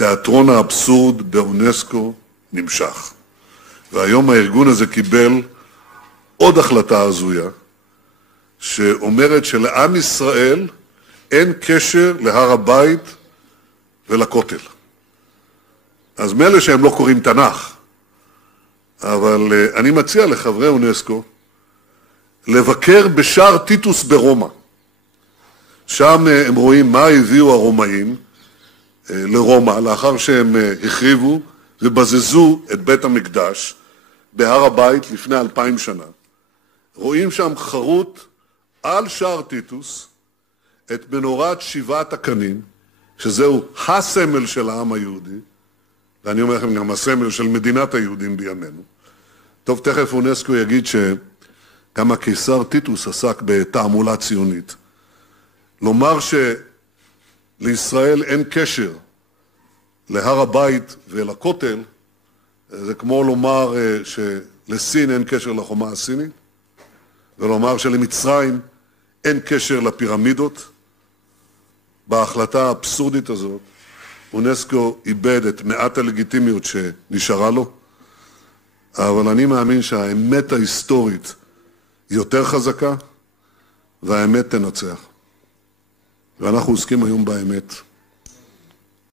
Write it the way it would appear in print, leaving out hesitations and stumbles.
תיאטרון האבסורד באונסקו נמשך. והיום הארגון הזה קיבל עוד החלטה הזויה, שאומרת שלעם ישראל אין קשר להר הבית ולכותל. אז מילא שהם לא קוראים תנ"ך, אבל אני מציע לחברי אונסקו לבקר בשער טיטוס ברומא. שם הם רואים מה הביאו הרומאים לרומא, לאחר שהם החריבו ובזזו את בית המקדש בהר הבית לפני 2000 שנה. רואים שם חרוט על שער טיטוס את מנורת שבעת הקנים, שזהו הסמל של העם היהודי, ואני אומר לכם גם הסמל של מדינת היהודים בימינו. טוב, תכף אונסקו יגיד שגם הקיסר טיטוס עסק בתעמולה ציונית. לומר שלישראל אין קשר להר הבית ולכותל, זה כמו לומר שלסין אין קשר לחומה הסינית, ולומר שלמצרים אין קשר לפירמידות. בהחלטה האבסורדית הזאת, אונסקו איבד את מעט הלגיטימיות שנשארה לו, אבל אני מאמין שהאמת ההיסטורית יותר חזקה, והאמת תנצח. ואנחנו עוסקים היום באמת.